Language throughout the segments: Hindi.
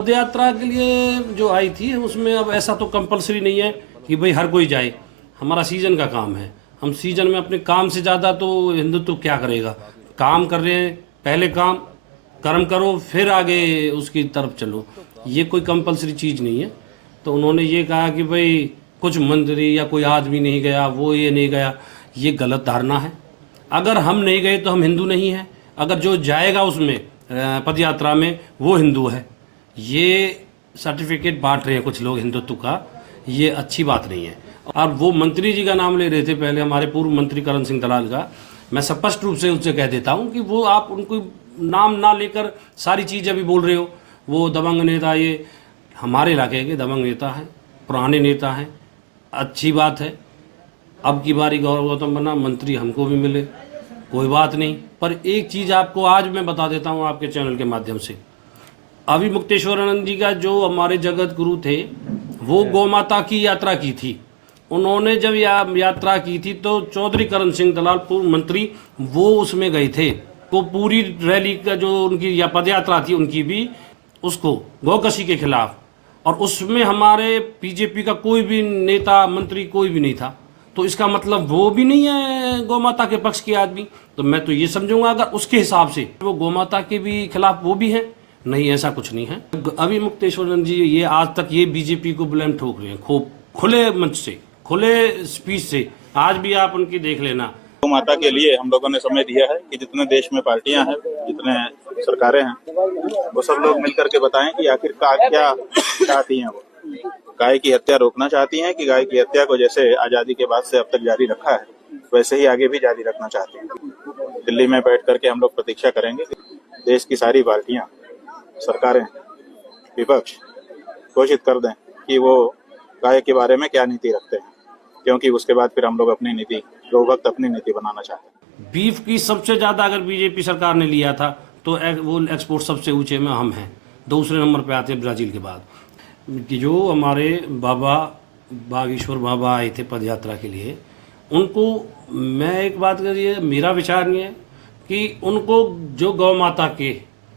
पद यात्रा के लिए जो आई थी उसमें अब ऐसा तो कंपलसरी नहीं है कि भाई हर कोई जाए। हमारा सीजन का काम है, हम सीजन में अपने काम से ज़्यादा तो हिंदुत्व क्या करेगा। काम कर रहे हैं, पहले काम कर्म करो फिर आगे उसकी तरफ चलो, ये कोई कंपलसरी चीज़ नहीं है। तो उन्होंने ये कहा कि भाई कुछ मंत्री या कोई आदमी नहीं गया, वो ये नहीं गया, ये गलत धारणा है। अगर हम नहीं गए तो हम हिंदू नहीं हैं, अगर जो जाएगा उसमें पद यात्रा में वो हिंदू है। ये सर्टिफिकेट बांट रहे हैं कुछ लोग हिंदुत्व का, ये अच्छी बात नहीं है। और वो मंत्री जी का नाम ले रहे थे पहले, हमारे पूर्व मंत्री करण सिंह दलाल का। मैं स्पष्ट रूप से उससे कह देता हूँ कि वो आप उनको नाम ना लेकर सारी चीज़ अभी बोल रहे हो। वो दबंग नेता, ये हमारे इलाके के दबंग नेता हैं, पुराने नेता हैं, अच्छी बात है। अब की बारी गौतम बना मंत्री, हमको भी मिले, कोई बात नहीं। पर एक चीज़ आपको आज मैं बता देता हूँ आपके चैनल के माध्यम से। अभी मुक्तेश्वरानंद जी का जो हमारे जगत गुरु थे, वो गौ माता की यात्रा की थी। उन्होंने जब यात्रा की थी तो चौधरी करण सिंह दलाल पूर्व मंत्री वो उसमें गए थे। तो पूरी रैली का जो उनकी या पद यात्रा थी उनकी भी, उसको गौकशी के खिलाफ, और उसमें हमारे बीजेपी का कोई भी नेता मंत्री कोई भी नहीं था। तो इसका मतलब वो भी नहीं है गौ माता के पक्ष के आदमी। तो मैं तो ये समझूंगा अगर उसके हिसाब से वो गौ माता के भी खिलाफ वो भी है। नहीं, ऐसा कुछ नहीं है। अभी मुक्तेश्वरानंद जी ये आज तक ये बीजेपी को ब्लेम ठोक रहे हैं, खूब खुले मंच से, खुले स्पीच से। आज भी आप उनकी देख लेना। गौ माता के लिए हम लोगों ने समय दिया है कि जितने देश में पार्टियां हैं, जितने सरकारें हैं, वो सब लोग मिलकर के बताएं कि आखिर क्या चाहती हैं। वो गाय की हत्या रोकना चाहती हैं कि गाय की हत्या को जैसे आजादी के बाद से अब तक जारी रखा है वैसे ही आगे भी जारी रखना चाहती हैं। दिल्ली में बैठ करके हम लोग प्रतीक्षा करेंगे कि देश की सारी पार्टियां, सरकारें, विपक्ष घोषित कर दें कि वो गाय के बारे में क्या नीति रखते हैं, क्योंकि उसके बाद फिर हम लोग अपनी नीति, गौ भक्त अपनी नीति बनाना चाहते हैं। बीफ की सबसे ज़्यादा अगर बीजेपी सरकार ने लिया था तो वो एक्सपोर्ट सबसे ऊंचे में हम हैं, दूसरे नंबर पे आते हैं ब्राज़ील के बाद। कि जो हमारे बाबा बागेश्वर बाबा आए थे पद यात्रा के लिए, उनको मैं एक बात करिए, मेरा विचार नहीं है कि उनको जो गौ माता के,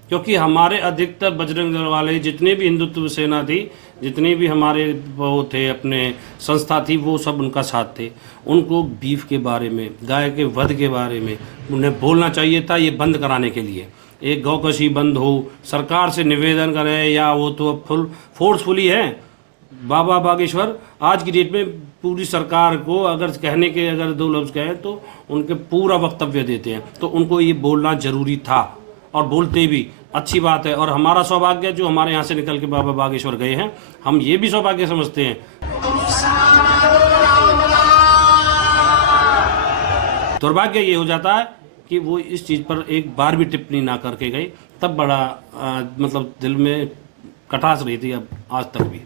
क्योंकि हमारे अधिकतर बजरंग दल वाले जितने भी हिंदुत्व सेना थी, जितने भी हमारे वो थे अपने संस्था थी, वो सब उनका साथ थे। उनको बीफ के बारे में, गाय के वध के बारे में उन्हें बोलना चाहिए था, ये बंद कराने के लिए। एक गौकशी बंद हो, सरकार से निवेदन करें, या वो तो अब फुल फोर्सफुली है। बाबा बागेश्वर आज की डेट में पूरी सरकार को अगर कहने के अगर दो लफ्ज़ कहें तो उनके पूरा वक्तव्य देते हैं। तो उनको ये बोलना ज़रूरी था और बोलते भी, अच्छी बात है। और हमारा सौभाग्य जो हमारे यहाँ से निकल के बाबा बागेश्वर गए हैं, हम ये भी सौभाग्य समझते हैं। दुर्भाग्य ये हो जाता है कि वो इस चीज़ पर एक बार भी टिप्पणी ना करके गए, तब बड़ा मतलब दिल में कटास रही थी, अब आज तक भी।